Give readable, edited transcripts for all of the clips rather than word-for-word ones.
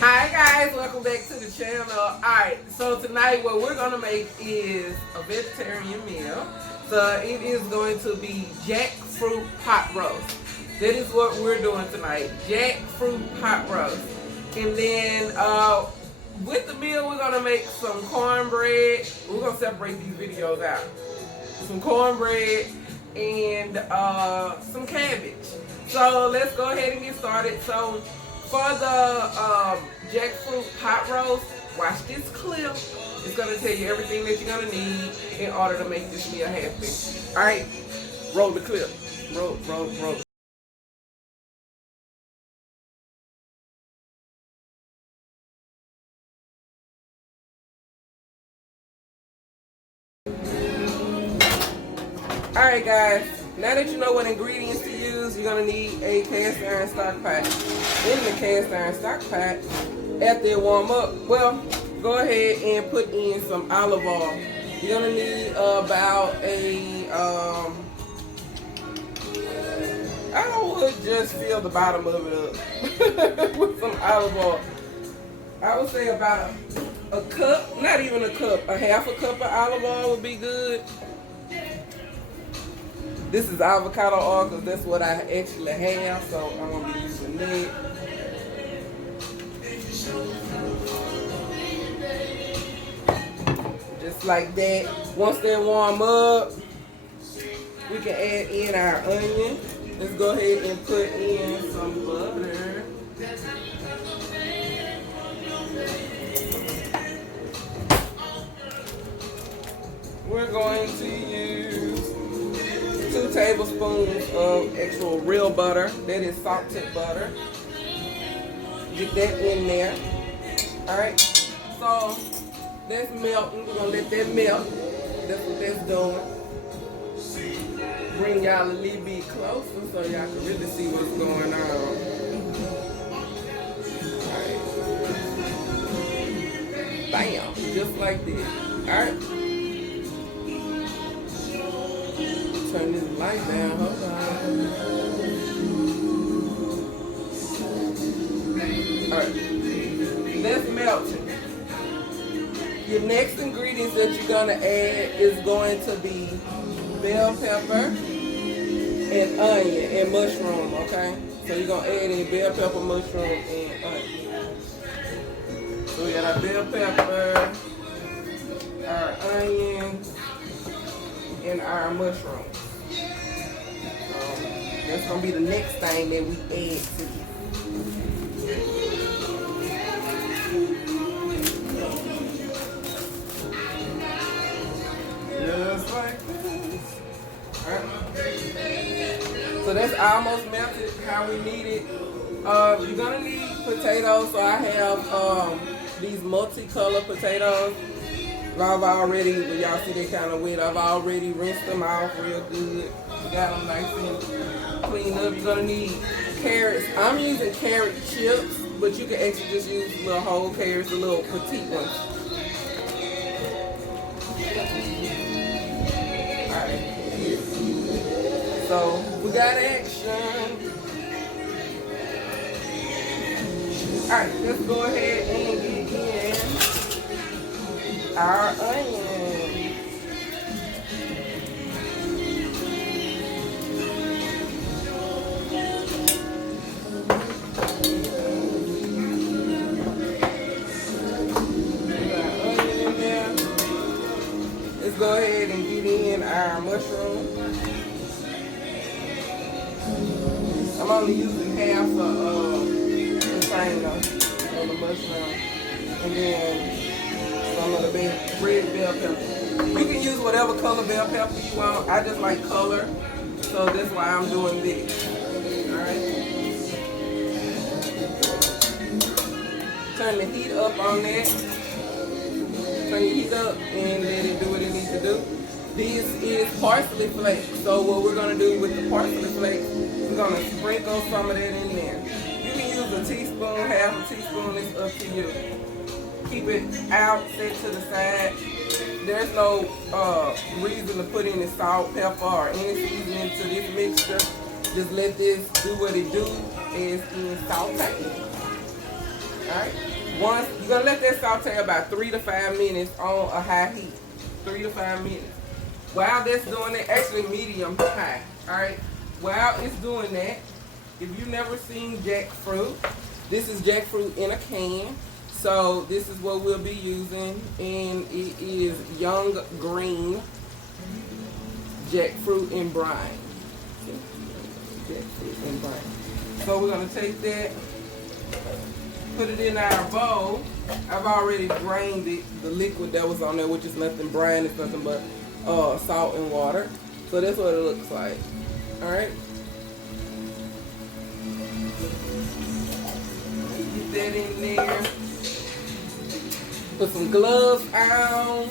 Hi guys, welcome back to the channel. Alright, so tonight what we're gonna make is a vegetarian meal. So it is going to be jackfruit pot roast. That is what we're doing tonight. Jackfruit pot roast. And then with the meal we're gonna make some cornbread. We're gonna separate these videos out. Some cornbread and some cabbage. So let's go ahead and get started. So for the jackfruit pot roast, watch this clip. It's going to tell you everything that you're going to need in order to make this meal happen. Alright, roll the clip. Roll. Alright guys, now that you know what ingredients to use, you're going to need a cast iron stock pot. In the cast iron stock pot, after it warm up, well, go ahead and put in some olive oil. You're going to need about I would just fill the bottom of it up with some olive oil. I would say about a cup, not even a cup, a half a cup of olive oil would be good. This is avocado oil because that's what I actually have, so I'm going to be using that. Just like that. Once they warm up, we can add in our onion. Let's go ahead and put in some butter. We're going to use 2 tablespoons of actual real butter. That is salted butter. Get that in there. Alright. So that's melting. We're gonna let that melt. That's what that's doing. Bring y'all a little bit closer so y'all can really see what's going on. Alright. Bam. Just like this. Alright. Turn this light down. Hold on. Alright. That's melting. Your next ingredients that you're going to add is going to be bell pepper and onion and mushroom, okay? So you're going to add in bell pepper, mushroom, and onion. So we got our bell pepper, our onion, and our mushroom. That's going to be the next thing that we add to this. Just like this. Alright. So that's almost melted how we need it. You're going to need potatoes. So I have these multicolored potatoes. I've already, y'all see they kind of wet. I've already rinsed them off real good. Got them nice and cleaned up. You're going to need carrots. I'm using carrot chips, but you can actually just use little whole carrots, the little petite ones. Alright. So, we got action. Alright, let's go ahead and get in our onion. Let's go ahead and get in our mushroom. I'm only using half a container of the mushroom. And then some of the red bell pepper. You can use whatever color bell pepper you want. I just like color, so that's why I'm doing this. Alright. Turn the heat up on that. Turn your heat up and let it do what it needs to do. This is parsley flakes. So what we're going to do with the parsley flakes, we're going to sprinkle some of that in there. You can use a teaspoon, half a teaspoon, it's up to you. Keep it out, set to the side. There's no reason to put any salt, pepper, or any seasoning to this mixture. Just let this do what it do as in saute. Alright? Once you're gonna let that saute about 3 to 5 minutes on a high heat. 3 to 5 minutes. While that's doing it, actually medium high. Alright? While it's doing that, if you've never seen jackfruit, this is jackfruit in a can. So this is what we'll be using, and it is young green jackfruit in brine. Jackfruit in brine. So we're gonna take that, put it in our bowl. I've already drained it, the liquid that was on there, which is nothing brine, it's nothing but salt and water. So that's what it looks like. All right. Get that in there. Put some gloves on.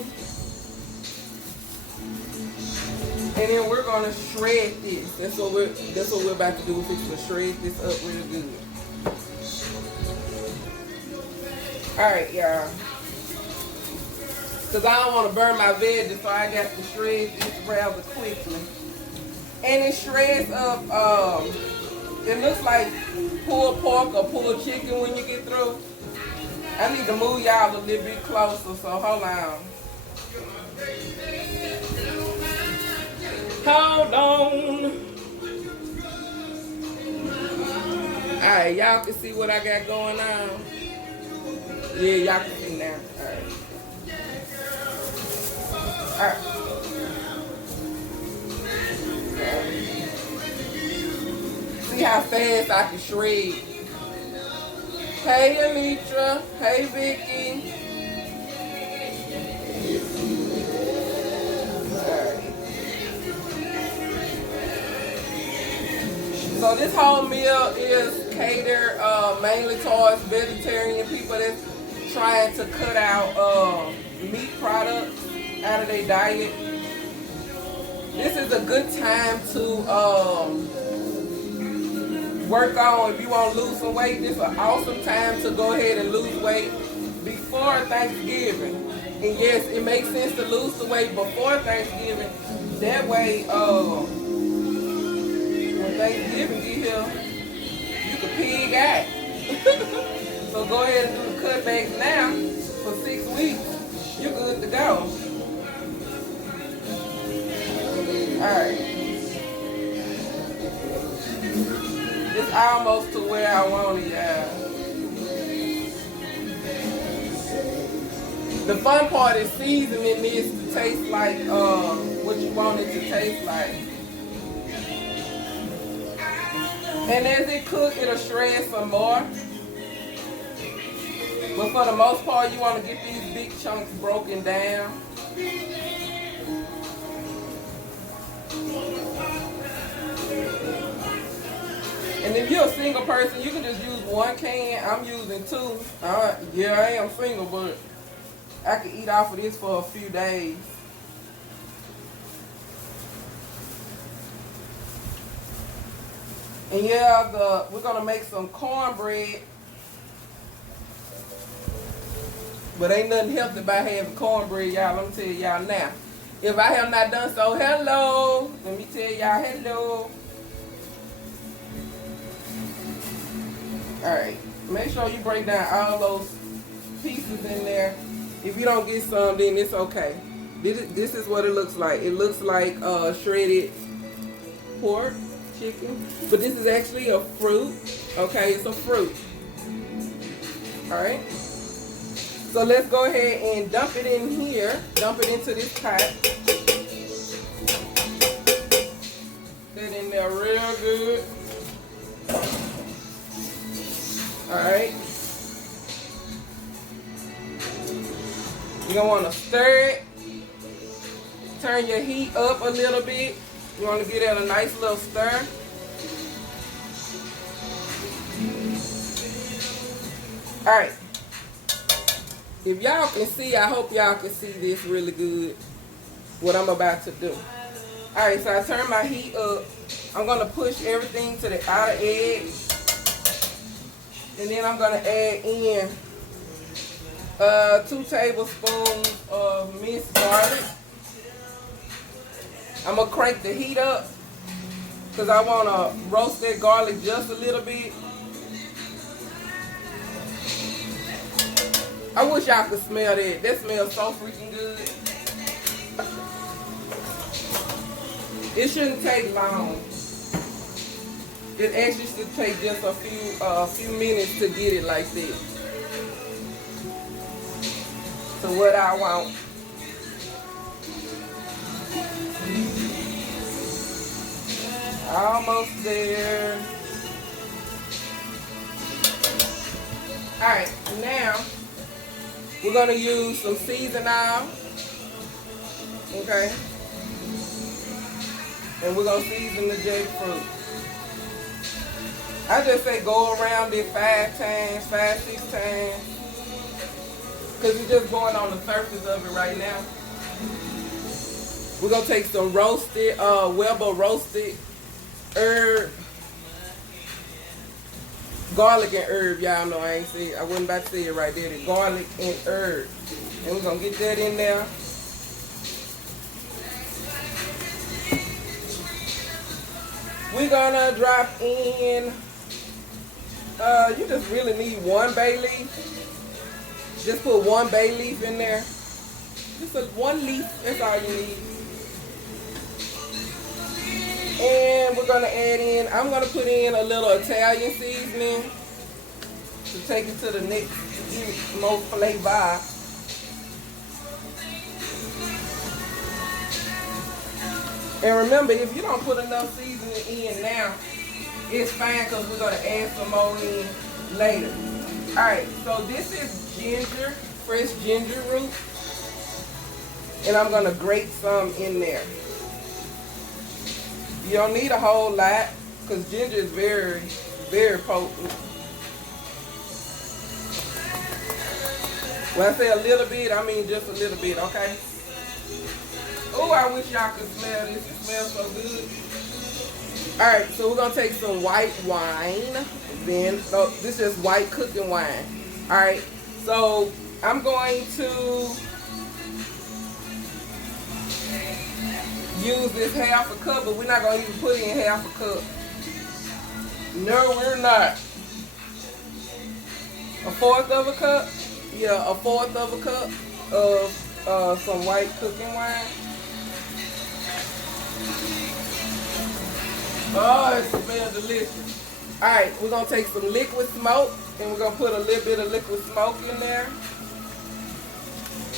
And then we're gonna shred this. That's what we're about to do. We're fixing to shred this up really good. Alright, y'all. Cause I don't want to burn my veggies, so I got to shred this rather quickly. And it shreds up, it looks like pulled pork or pulled chicken when you get through. I need to move y'all a little bit closer, so hold on. Hold on. Alright, y'all can see what I got going on. Yeah, y'all can see now. Alright. Alright. See how fast I can shred. Hey Alitra. Hey Vicky. Alright. So this whole meal is catered mainly towards vegetarian people that's trying to cut out meat products out of their diet. This is a good time to work on. If you want to lose some weight, this is an awesome time to go ahead and lose weight before Thanksgiving. And yes, it makes sense to lose the weight before Thanksgiving. That way, when Thanksgiving get here, you can pig out. So go ahead and do the cutbacks now for 6 weeks. You're good to go. Alright. It's almost to where I want it, y'all. The fun part is seasoning this to taste like what you want it to taste like. And as it cooks, it'll shred some more. But for the most part, you want to get these big chunks broken down. And if you're a single person, you can just use 1 can. I'm using 2. Yeah, I am single, but I can eat off of this for a few days. And yeah, we're gonna make some cornbread. But ain't nothing healthy about having cornbread, y'all. Let me tell y'all now. If I have not done so, hello. Let me tell y'all hello. Alright, make sure you break down all those pieces in there. If you don't get some, then it's okay. This is what it looks like. It looks like shredded pork, chicken. But this is actually a fruit. Okay, it's a fruit. Alright. So let's go ahead and dump it in here. Dump it into this pot. Put it in there real good. Alright. You're going to want to stir it. Turn your heat up a little bit. You want to get it a nice little stir. Alright. If y'all can see, I hope y'all can see this really good, what I'm about to do. Alright, so I turn my heat up. I'm going to push everything to the outer edge. And then I'm going to add in 2 tablespoons of minced garlic. I'm going to crank the heat up because I want to roast that garlic just a little bit. wish y'all could smell that. That smells so freaking good. It shouldn't take long. It actually should take just a few minutes to get it like this. So what I want. Almost there. Alright, now we're gonna use some seasoning oil. Okay. And we're gonna season the jackfruit. I just say go around it 5 times, 5-6 times. Because it's just going on the surface of it right now. We're gonna take some roasted, Weber roasted herb. Garlic and herb, y'all know I wasn't about to say it right there. The garlic and herb. And we're gonna get that in there. We're gonna drop in, you just really need 1 bay leaf. Just put 1 bay leaf in there. Just 1 leaf, that's all you need. And we're gonna add in, I'm gonna put in a little Italian seasoning to take it to the next more flavor. And remember, if you don't put enough seasoning in now, it's fine because we're gonna add some more in later. Alright, so this is ginger, fresh ginger root. And I'm gonna grate some in there. You don't need a whole lot because ginger is very, very potent. When I say a little bit, I mean just a little bit, okay? Oh, I wish y'all could smell this. It smells so good. Alright, so we're going to take some white wine. Then, so this is white cooking wine. Alright, so I'm going to use this 1/2 cup, but we're not going to even put in 1/2 cup. No, we're not. 1/4 cup? Yeah, 1/4 cup of some white cooking wine. Oh, it smells delicious. Alright, we're going to take some liquid smoke, and we're going to put a little bit of liquid smoke in there.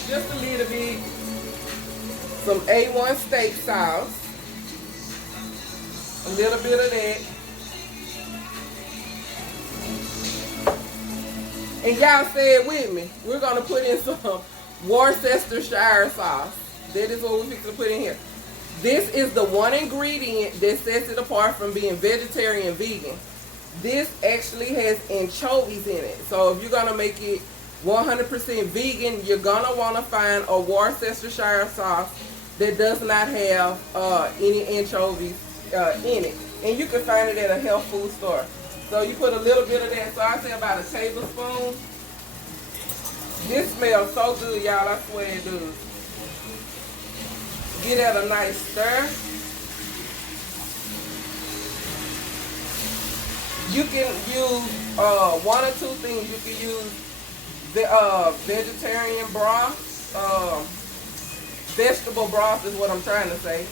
Just a little bit. Some A1 steak sauce. A little bit of that. And y'all say it with me. We're going to put in some Worcestershire sauce. That is what we're going to put in here. This is the one ingredient that sets it apart from being vegetarian and vegan. This actually has anchovies in it. So if you're going to make it 100% vegan, you're going to want to find a Worcestershire sauce that does not have any anchovies in it. And you can find it at a health food store. So you put a little bit of that. So I say about a tablespoon. This smells so good, y'all. I swear it does. Get that a nice stir. You can use 1 or 2 things. You can use the vegetarian broth. Vegetable broth is what I'm trying to say.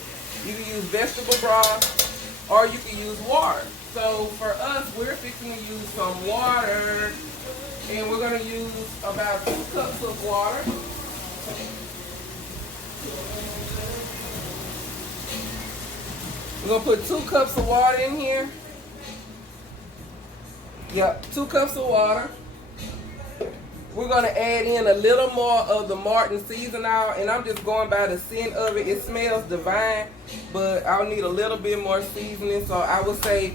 You can use vegetable broth or you can use water. So for us, we're fixing to use some water, and we're going to use about 2 cups of water. We're going to put 2 cups of water in here. Yep, 2 cups of water. We're going to add in a little more of the Martin seasoning oil, and I'm just going by the scent of it. It smells divine, but I'll need a little bit more seasoning, so I would say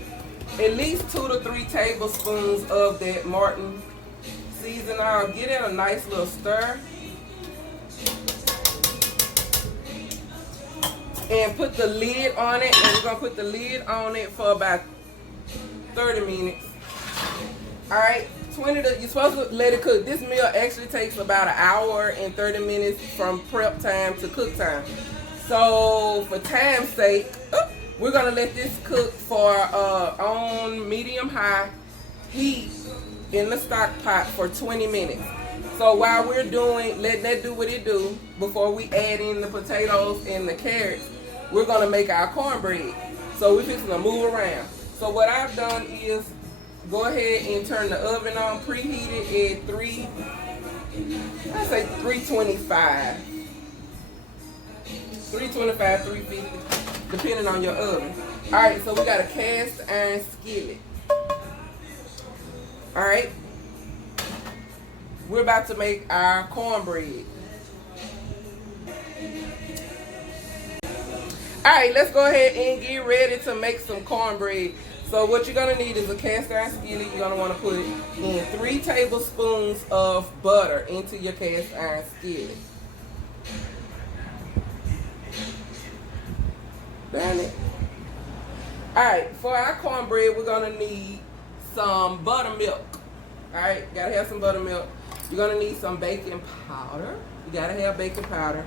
at least 2 to 3 tablespoons of that Martin seasoning oil. Get it a nice little stir. And put the lid on it, and we're going to put the lid on it for about 30 minutes. Alright, you're supposed to let it cook. This meal actually takes about 1 hour and 30 minutes from prep time to cook time. So for time's sake, we're going to let this cook for on medium high heat in the stock pot for 20 minutes. So while we're letting that do what it do, before we add in the potatoes and the carrots, we're gonna make our cornbread. So we're fixing to move around. So what I've done is go ahead and turn the oven on, preheated at 325. 325, 350, depending on your oven. Alright, so we got a cast iron skillet. Alright. We're about to make our cornbread. Alright, let's go ahead and get ready to make some cornbread. So what you're going to need is a cast iron skillet. You're going to want to put in 3 tablespoons of butter into your cast iron skillet. Done it. Alright, for our cornbread, we're going to need some buttermilk. Alright, got to have some buttermilk. You're going to need some baking powder. You got to have baking powder.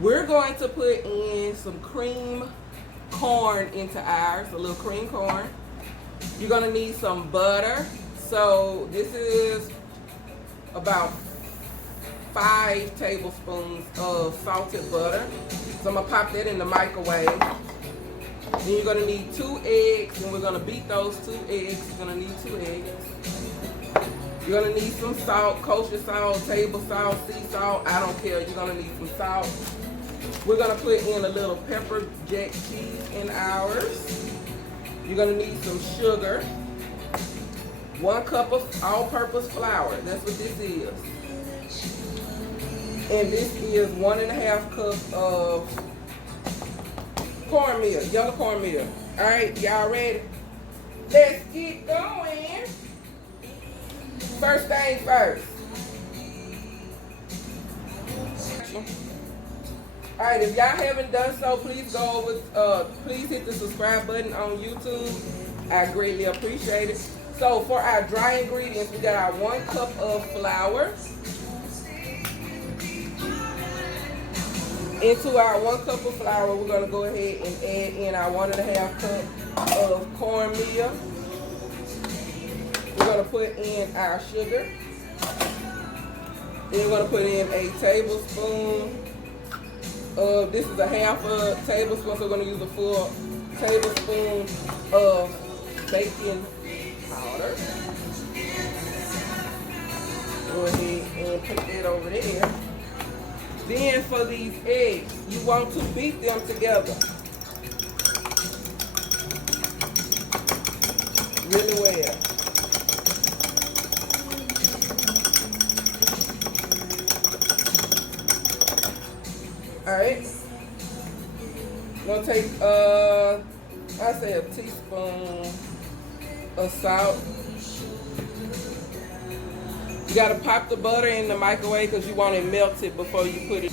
We're going to put in some cream corn into ours, a little cream corn. You're going to need some butter. So this is about 5 tablespoons of salted butter. So I'm going to pop that in the microwave. Then you're going to need 2 eggs, and we're going to beat those 2 eggs. You're going to need 2 eggs. You're going to need some salt, kosher salt, table salt, sea salt. I don't care. You're going to need some salt. We're going to put in a little pepper jack cheese in ours. You're going to need some sugar. 1 cup of all-purpose flour. That's what this is. And this is 1.5 cups of cornmeal, yellow cornmeal. Alright, y'all ready? Let's get going. First thing first. Alright, if y'all haven't done so, please go over, please hit the subscribe button on YouTube. I greatly appreciate it. So for our dry ingredients, we got our 1 cup of flour. Into our 1 cup of flour, we're going to go ahead and add in our 1.5 cup of cornmeal. We're going to put in our sugar. Then we're going to put in a tablespoon of, this is a half a tablespoon, so we're going to use a full tablespoon of baking powder. Go ahead and put that over there. Then for these eggs, you want to beat them together really well. Alright. I'm going to take, I say a teaspoon of salt. You got to pop the butter in the microwave because you want it melted before you put it.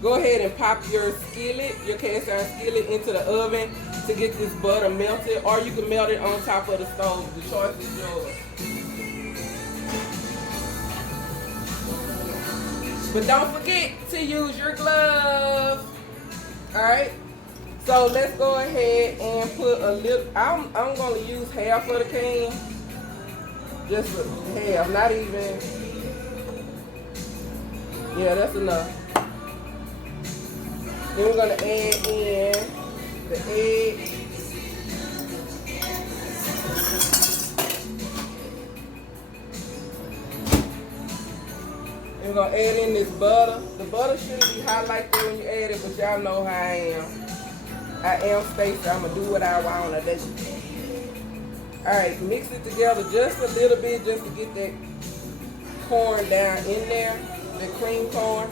Go ahead and pop your skillet, your cast iron skillet, into the oven to get this butter melted, or you can melt it on top of the stove. The choice is yours. But don't forget to use your gloves. Alright? So let's go ahead and put a little, I'm going to use half of the can. Just a half, not even. Yeah, that's enough. Then we're going to add in the egg. We're going to add in this butter. The butter shouldn't be hot like that when you add it, but y'all know how I am. I am Stacey. I'm going to do what I want to do. Alright, mix it together just a little bit just to get that corn down in there. The cream corn.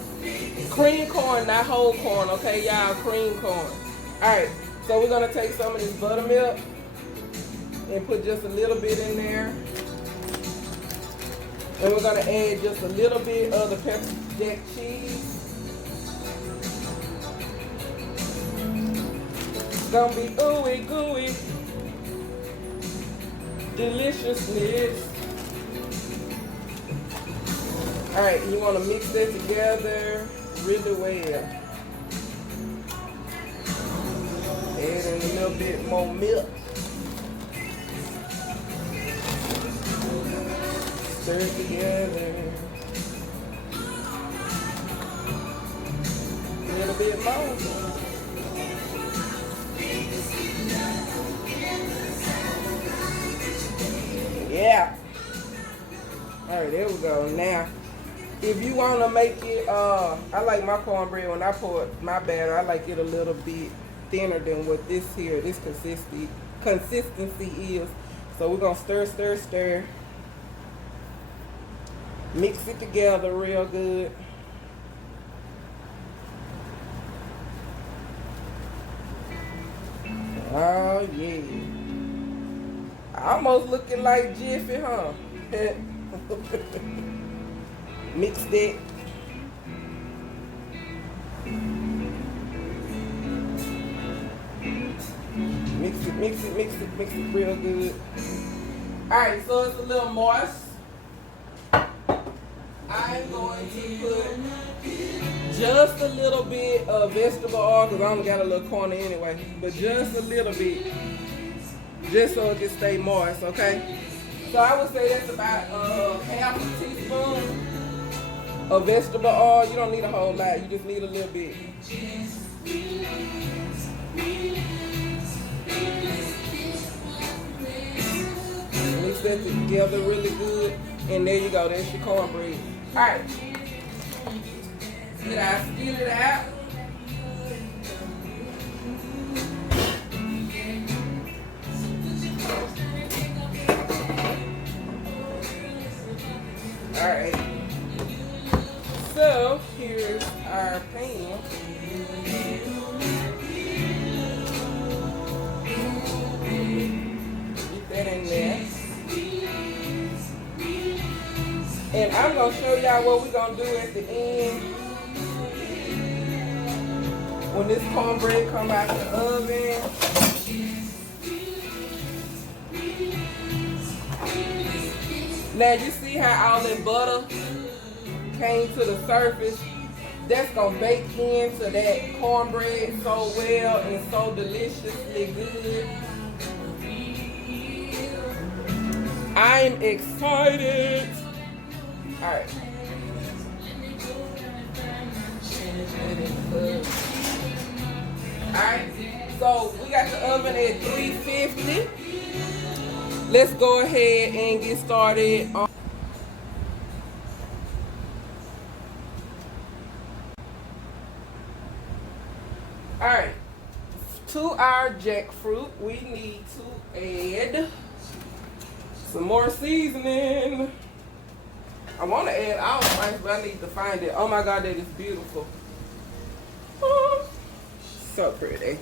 Cream corn, not whole corn, okay, y'all? Cream corn. Alright, so we're going to take some of this buttermilk and put just a little bit in there. And we're going to add just a little bit of the pepper jack cheese. It's going to be ooey gooey. Deliciousness. Alright, you want to mix that together really well. Add in a little bit more milk. Stir it together. bit more. Yeah. All right, there we go. Now, if you want to make it, I like my cornbread when I pour my batter, I like it a little bit thinner than what this consistency is. So we're going to stir, stir, stir. Mix it together real good. Oh, yeah. Almost looking like Jiffy, huh? Mix that. Mix it real good. Alright, so it's a little moist. I'm going to put just a little bit of vegetable oil because I only got a little corner anyway, but just a little bit, just so it can stay moist, okay? So I would say that's about half a teaspoon of vegetable oil. You don't need a whole lot, you just need a little bit. Mix that together really good, and there you go, that's your cornbread. Alright, spit it out. Alright, so here's our pan. Get that in there. And I'm going to show y'all what we're going to do at the end. When this cornbread come out the oven. Now you see how all that butter came to the surface? That's going to bake into that cornbread so well and so deliciously good. I'm excited. Alright. Alright, so we got the oven at 350. Let's go ahead and get started. Alright, to our jackfruit, we need to add some more seasoning. I want to add allspice, but I need to find it. Oh my God, that is beautiful. Oh, so pretty.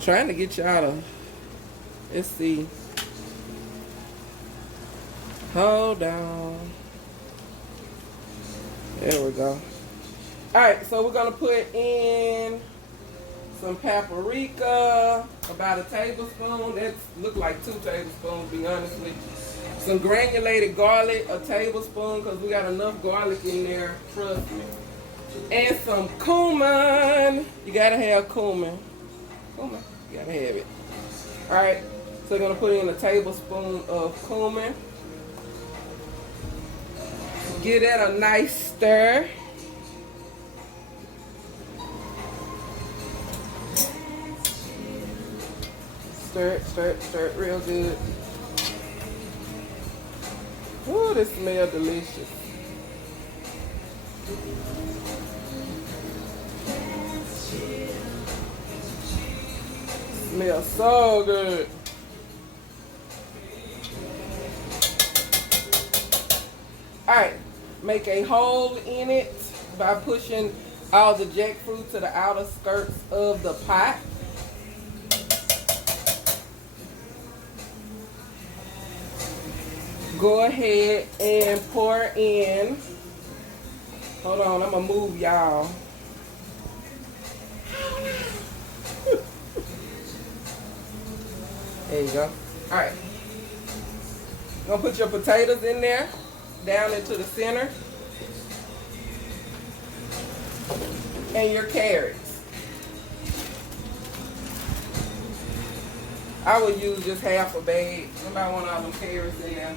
Trying to get y'all to, let's see. Hold on. There we go. Alright, so we're going to put in some paprika, about a tablespoon. That look like 2 tablespoons, to be honest with you. Some granulated garlic, a tablespoon, because we got enough garlic in there, trust me. And some cumin. You gotta have cumin. Cumin, you gotta have it. Alright, so we're gonna put in a tablespoon of cumin. Give that a nice stir. Stir it real good. Ooh, this smells delicious. Smells so good. Alright, make a hole in it by pushing all the jackfruit to the outer skirts of the pot. Go ahead and pour in. Hold on, I'm gonna move y'all. There you go. Alright. You're gonna put your potatoes in there, down into the center. And your carrots. I would use just half a bag. Somebody want all them carrots in there.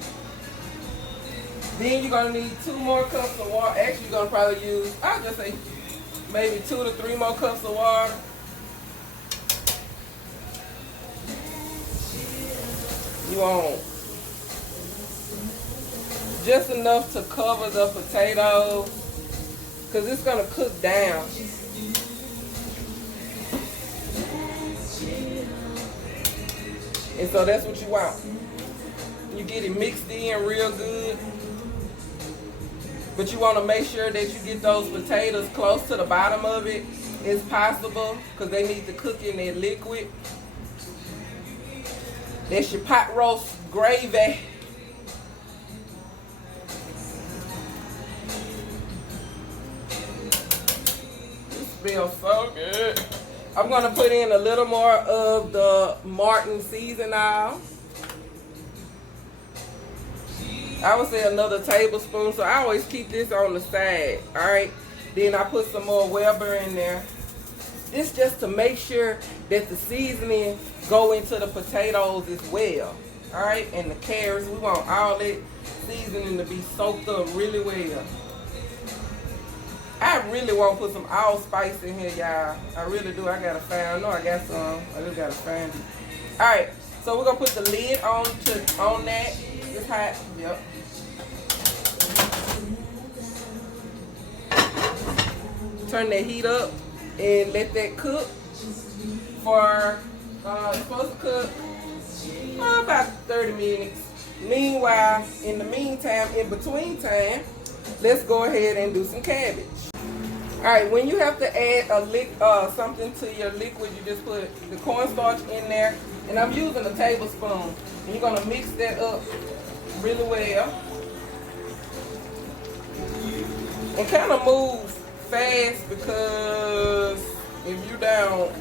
Then you're gonna need 2 more cups of water. Actually, you're gonna probably use, I'll just say maybe 2 to 3 more cups of water. You want just enough to cover the potatoes because it's going to cook down. And so that's what you want. You get it mixed in real good. But you want to make sure that you get those potatoes close to the bottom of it as possible because they need to cook in that liquid. That's your pot roast gravy. It smells so good. I'm going to put in a little more of the Martin seasoning oil. I would say another tablespoon, so I always keep this on the side, all right? Then I put some more Weber in there. This just to make sure that the seasoning go into the potatoes as well, all right? And the carrots, we want all that seasoning to be soaked up really well. I really want to put some allspice in here, y'all. I really do. I gotta find. I know I got some. I just gotta find it. All right, so we're gonna put the lid on that. It's hot. Yep. Turn that heat up and let that cook for. It's supposed to cook about 30 minutes. Meanwhile, in the meantime, in between time, let's go ahead and do some cabbage. All right, when you have to add something to your liquid, you just put the cornstarch in there, and I'm using a tablespoon. And you're gonna mix that up really well, and kind of move fast because if you don't,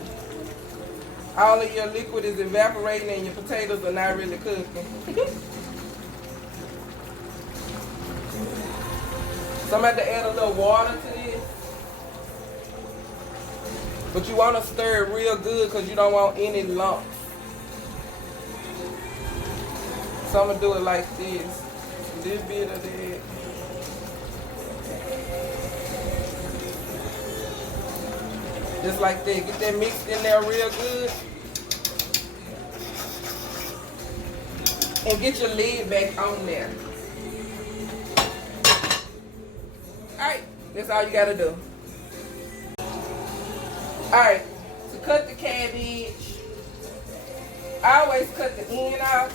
all of your liquid is evaporating and your potatoes are not really cooking. So I'm about to add a little water to this. But you want to stir it real good because you don't want any lumps. So I'm going to do it like this. This bit of that. Just like that. Get that mixed in there real good. And get your lid back on there. Alright, that's all you gotta do. Alright, to cut the cabbage, I always cut the end out.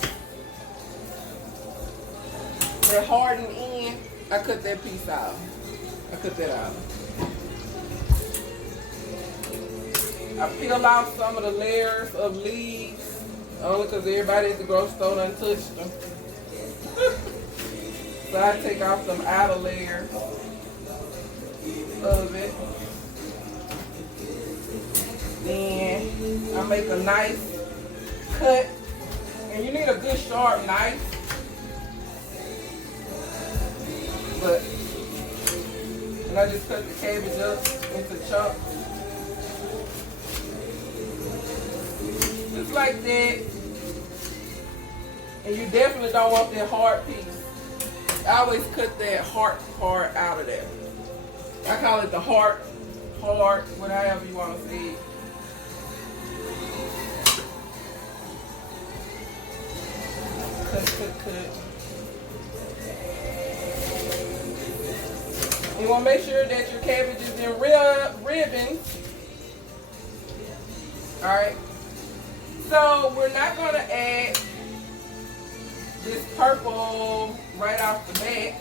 That hardened end, I cut that piece out. I cut that out. I peel off some of the layers of leaves, only because everybody at the grocery store done touched them. So I take off some outer layers of it. Then I make a nice cut, and you need a good sharp knife. And I just cut the cabbage up into chunks. Just like that. And you definitely don't want that hard piece. I always cut that heart part out of there. I call it the heart, whatever you want to say it. Cut. You want to make sure that your cabbage is in ribbons. Alright. So we're not going to add this purple right off the bat.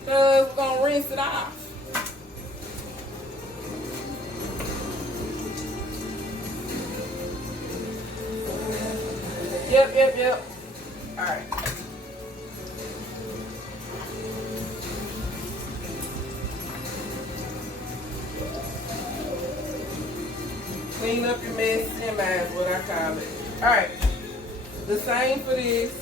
Because we're going to rinse it off. Yep. Alright. Clean up your mess and mine is what I call it. Alright. The same for this.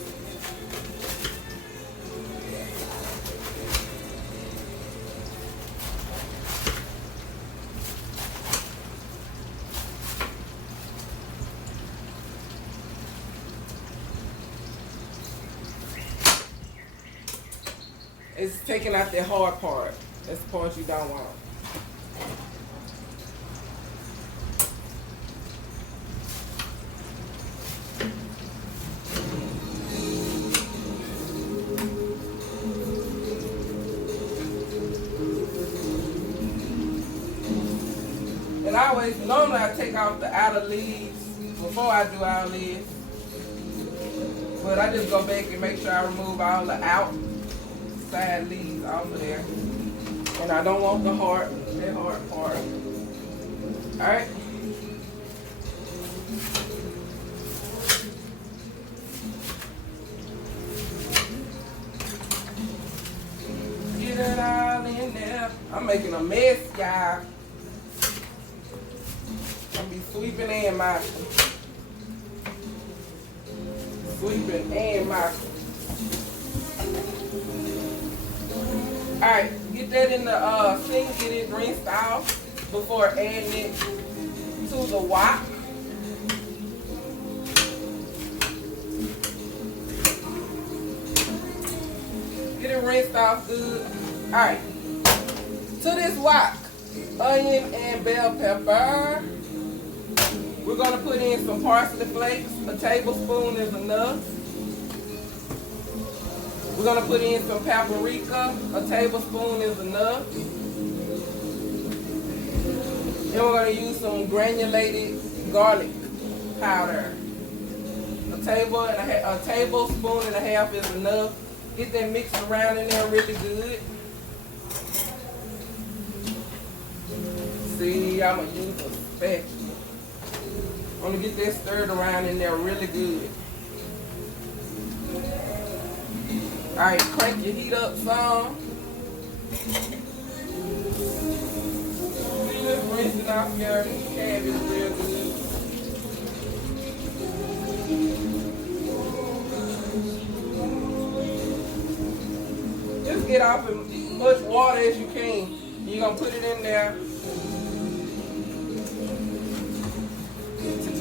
it's taking out that hard part. That's the part you don't want. And normally I take off the outer leaves before I do all this. But I just go back and make sure I remove all the outside leaves off of there. And I don't want that hard part. Alright. Get it all in there. I'm making a mess, y'all. I'll be sweeping and mopping. Sweeping and mopping. Alright, get that in the sink, get it rinsed off before adding it to the wok. Get it rinsed off good. Alright, to this wok, onion and bell pepper. We're going to put in some parsley flakes. A tablespoon is enough. We're going to put in some paprika. A tablespoon is enough. Then we're going to use some granulated garlic powder. A tablespoon and a half is enough. Get that mixed around in there really good. See, I'm going to use a spatula. I'm going to get that stirred around in there really good. Alright, crank your heat up some. Just rinsing off your cabbage real good. Just get off as much water as you can. You're going to put it in there.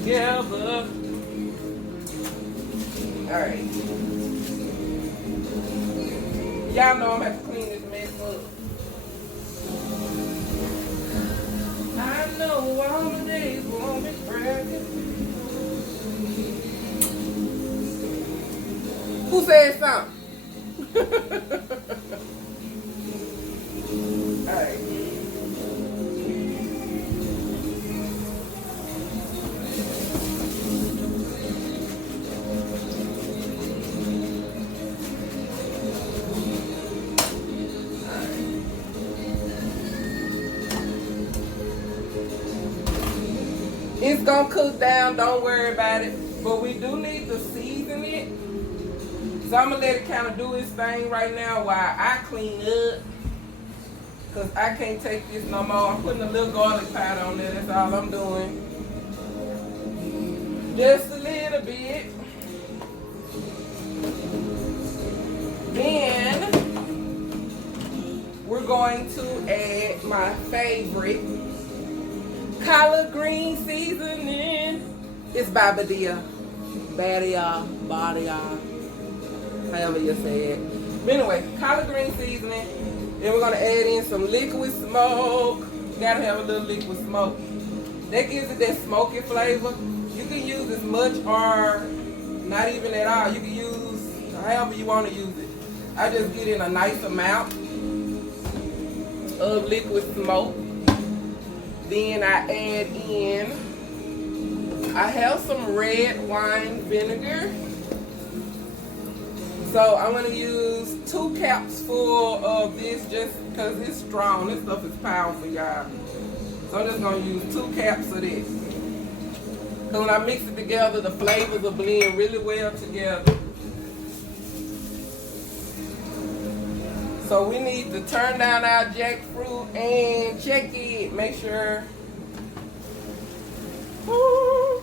Together. Alright. Y'all know I'm gonna have to clean this mess up. I know all the days won't be bragging. Who said something? Alright. It's gonna cook down, don't worry about it. But we do need to season it. So I'm gonna let it kind of do its thing right now while I clean up. Cause I can't take this no more. I'm putting a little garlic powder on there, that's all I'm doing. Just a little bit. Then we're going to add my favorite collard green seasoning. It's by Badia, however you say it. But anyway, collard green seasoning. Then we're gonna add in some liquid smoke. Gotta have a little liquid smoke. That gives it that smoky flavor. You can use as much or not even at all. You can use however you want to use it. I just get in a nice amount of liquid smoke. Then I add in, I have some red wine vinegar. So I'm going to use 2 caps full of this just because it's strong. This stuff is powerful, y'all. So I'm just going to use 2 caps of this. Because when I mix it together, the flavors will blend really well together. So we need to turn down our jackfruit and check it. Make sure. Ooh,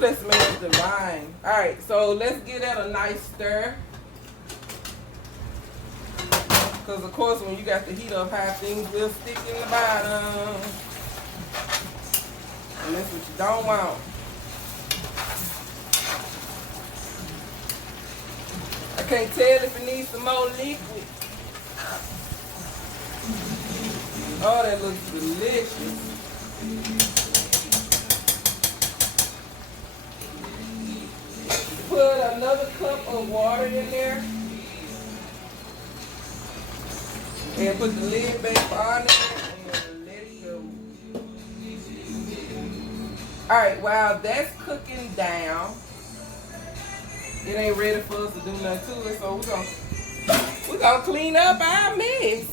that smells divine. Alright, so let's give that a nice stir. Because of course when you got the heat up high, things will stick in the bottom. And that's what you don't want. can't tell if it needs some more liquid. Oh, that looks delicious. Put another cup of water in there. And put the lid back on it and let it go. Alright, while that's cooking down, it ain't ready for us to do nothing to it, so we're gonna clean up our mess.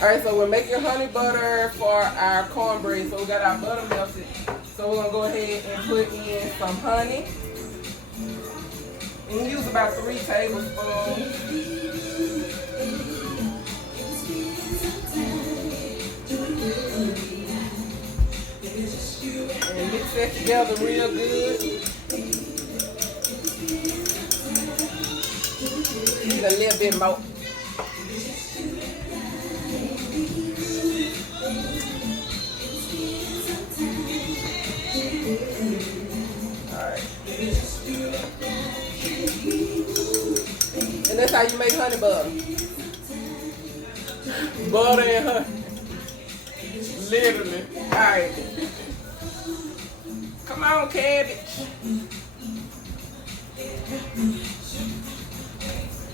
Alright, so we're making honey butter for our cornbread. So we got our butter melted. So we're gonna go ahead and put in some honey. And use about 3 tablespoons. And mix that together real good. Need a little bit more. Alright. And that's how you make honey butter. Butter and honey. Literally. Alright. Come on, Cabbage.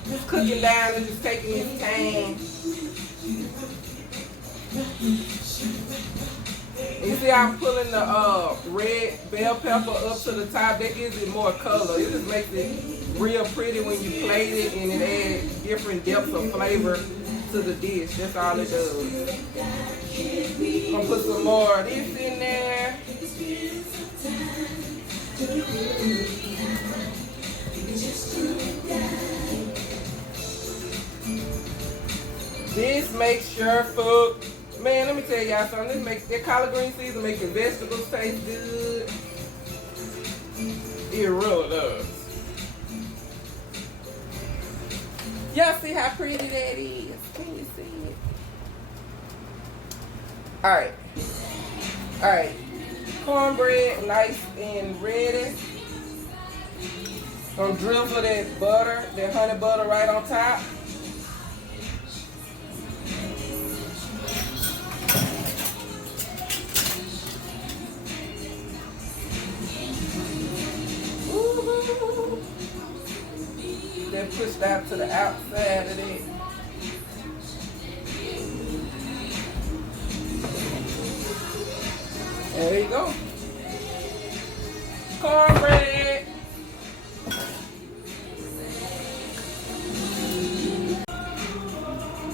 Just cooking down and just taking its time. You see I'm pulling the red bell pepper up to the top. That gives it more color. It just makes it real pretty when you plate it, and it adds different depths of flavor to the dish. That's all it does. I'm gonna put some more of this in there. This makes your food, man, let me tell y'all something. This makes that collard green season make your vegetables taste good. It really does. Y'all see how pretty that is? Can you see it? Alright. Alright. Cornbread, nice and ready. Gonna drizzle that butter, that honey butter right on top. Ooh. Then pushed out to the outside of it. There you go. Cornbread.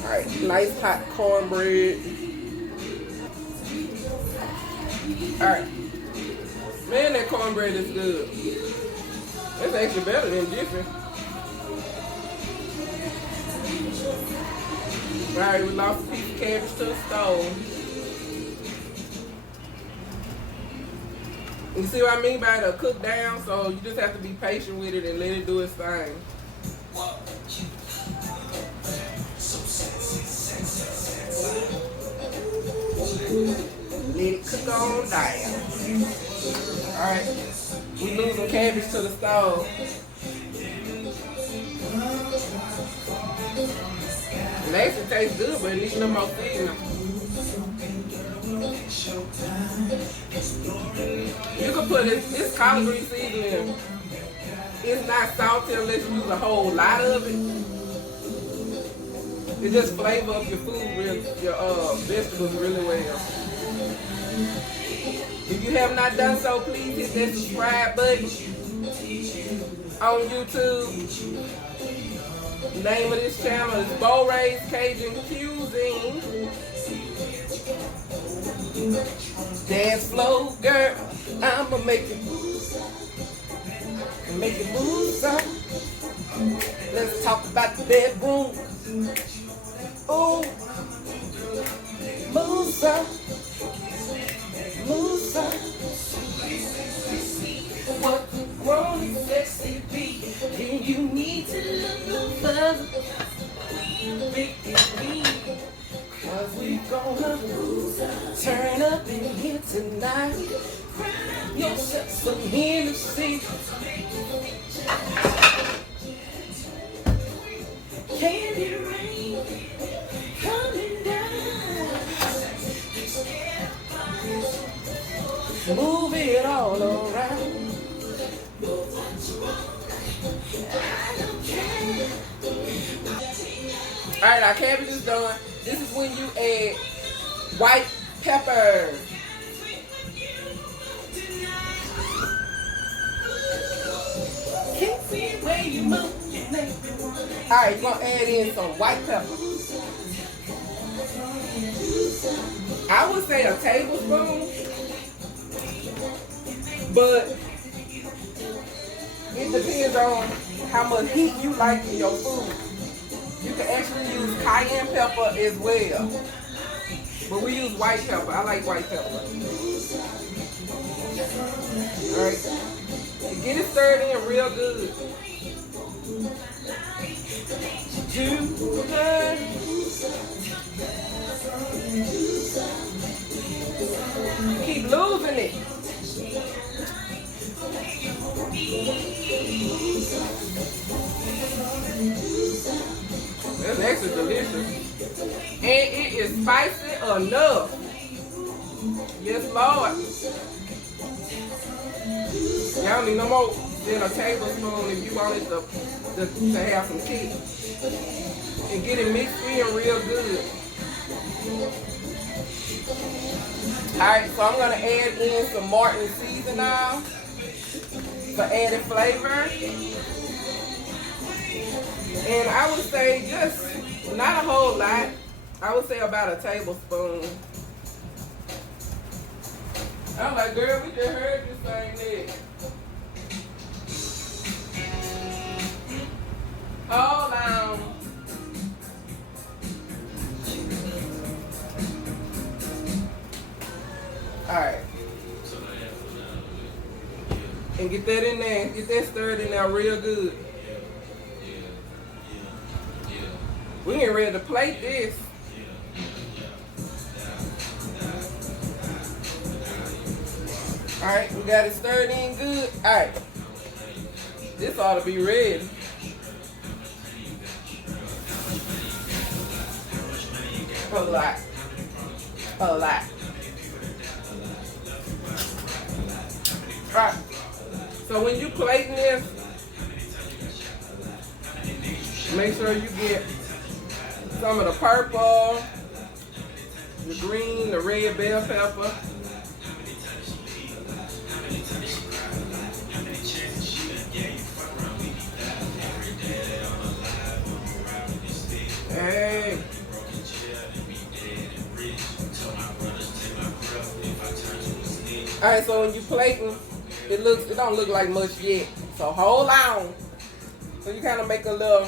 Alright, nice hot cornbread. Alright. Man, that cornbread is good. It's actually better than different. Alright, we lost a piece of cabbage to the stove. You see what I mean by the cook down? So you just have to be patient with it and let it do its thing. Let it cook on down. Alright, we losing cabbage to the stove. It actually tastes good, but it needs no more seasoning. You can put this collard green seasoning. It's not salty unless you use a whole lot of it. It just flavor up your food, your vegetables really well. If you have not done so, please hit that subscribe button on YouTube. The name of this channel is Bo-Ray's Cajun Cuisine. Dance flow, girl, I'ma make it move. Make it move, son. Let's talk about the bedroom. Ooh, move, son. Move, son. What grown and sexy be? Then you need to look no further. Big me. Cause we gonna turn up in here tonight. Grab yourself some Hennessy. Candy rain coming down. Move it all around. Alright, our cabbage is done. This is when you add white pepper. Can't see where you move. Alright, you're gonna add in some white pepper. I would say a tablespoon, but it depends on how much heat you like in your food. You can actually use cayenne pepper as well, but we use white pepper. I like white pepper. Alright, get it stirred in real good. Keep losing it. That's extra delicious. And it is spicy enough. Yes, Lord. Y'all don't need no more than a tablespoon if you want it to have some kick. And get it mixed in real good. Alright, so I'm going to add in some Martin seasoning now for added flavor. And I would say just not a whole lot. I would say about a tablespoon. I'm like, girl, we just heard you saying that. Hold on. Alright. And get that in there. Get that stirred in there real good. We ain't ready to plate this. Alright, we got it stirred in good. Alright. This ought to be ready. A lot. A lot. Alright. So when you plating this, make sure you get some of the purple, the green, the red bell pepper. Hey. Alright, so when you plating, it don't look like much yet. So hold on. So you kind of make a little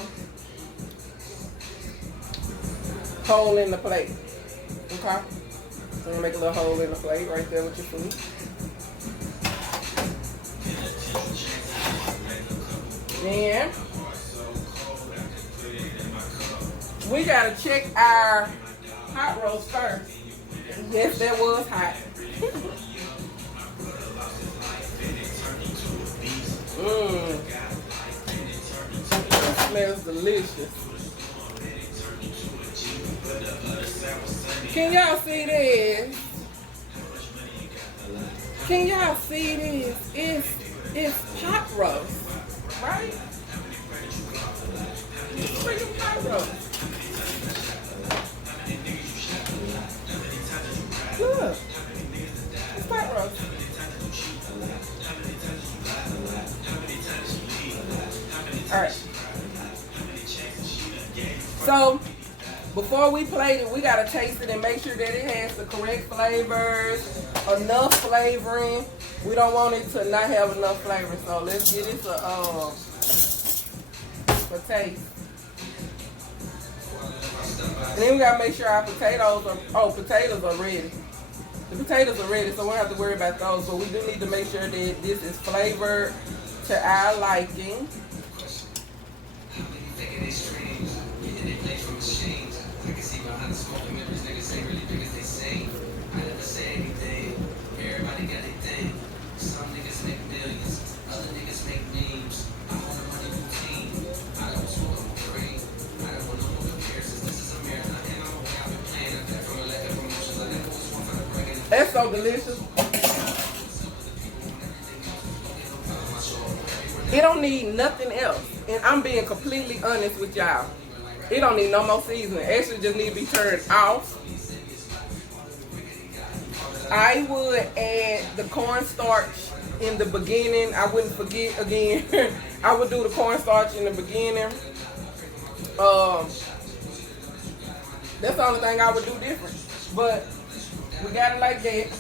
hole in the plate. Okay? So you make a little hole in the plate right there with your food. Then we gotta check our hot roast first. Yes, that was hot. It smells delicious. Can y'all see this? Can y'all see this? It's pot roast, right? It's freaking pot roast. Look, it's pot roast. All right. So before we plate it, we gotta taste it and make sure that it has the correct flavors, enough flavoring. We don't want it to not have enough flavor. So let's get it for taste. And then we gotta make sure our potatoes are ready. The potatoes are ready, so we don't have to worry about those. But we do need to make sure that this is flavored to our liking. so delicious. It don't need nothing else. And I'm being completely honest with y'all. It don't need no more seasoning. Actually just need to be turned off. I would add the cornstarch in the beginning. I wouldn't forget again. I would do the cornstarch in the beginning. That's the only thing I would do different. But we got it like that.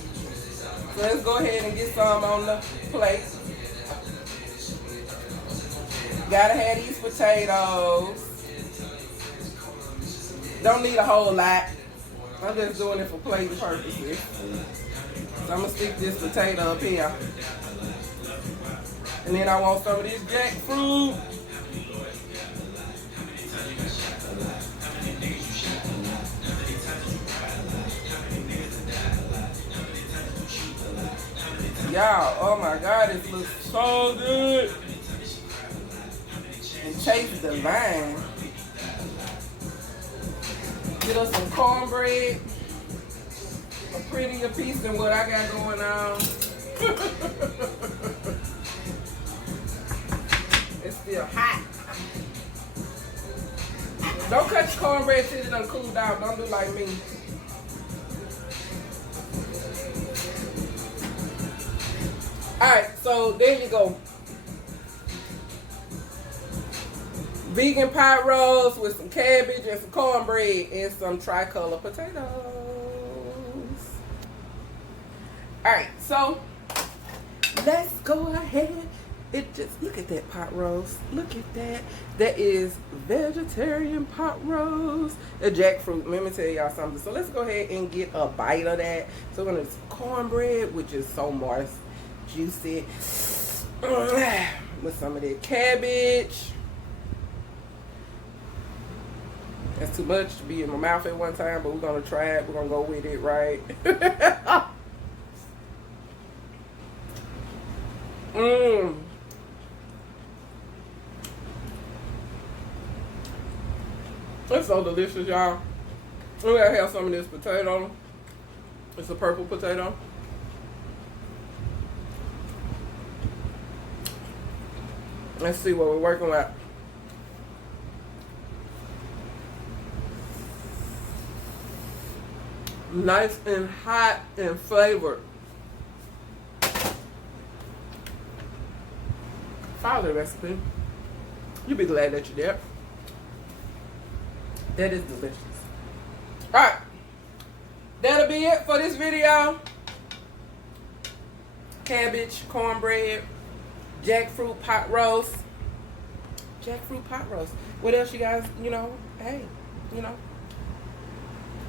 So let's go ahead and get some on the plate. Gotta have these potatoes. Don't need a whole lot. I'm just doing it for plating purposes. So I'm gonna stick this potato up here. And then I want some of this jackfruit. Y'all, oh my God, this looks so good. And chase the vine. Get us some cornbread. A prettier piece than what I got going on. It's still hot. Don't cut your cornbread till it done cooled out. Don't do like me. Alright, so there you go. Vegan pot roast with some cabbage and some cornbread and some tricolor potatoes. Alright, so let's go ahead. Look at that pot roast. Look at that. That is vegetarian pot roast. A jackfruit. Let me tell y'all something. So let's go ahead and get a bite of that. So we're gonna do cornbread, which is so moist, juicy, with some of that cabbage. That's too much to be in my mouth at one time, but we're gonna try it. We're gonna go with it, right? It's so delicious, y'all. We're gonna have some of this potato. It's a purple potato. Let's see what we're working with. Nice and hot and flavored. Follow the recipe. You'll be glad that you did. That is delicious. Alright. That'll be it for this video. Cabbage, cornbread, jackfruit pot roast. Jackfruit pot roast. What else you guys, hey,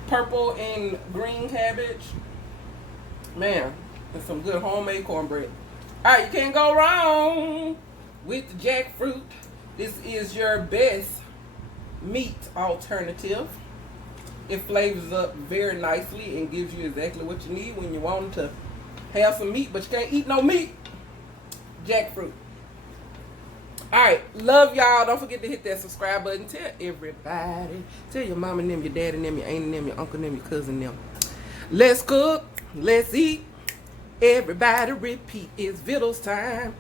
purple and green cabbage. Man, and some good homemade cornbread. Alright, you can't go wrong with the jackfruit. This is your best meat alternative. It flavors up very nicely and gives you exactly what you need when you want to have some meat, but you can't eat no meat. Jackfruit. Alright, love y'all. Don't forget to hit that subscribe button. Tell everybody. Tell your mom and them, your dad and them, your aunt and them, your uncle and them, your cousin and them. Let's cook. Let's eat. Everybody repeat. It's Vittles time.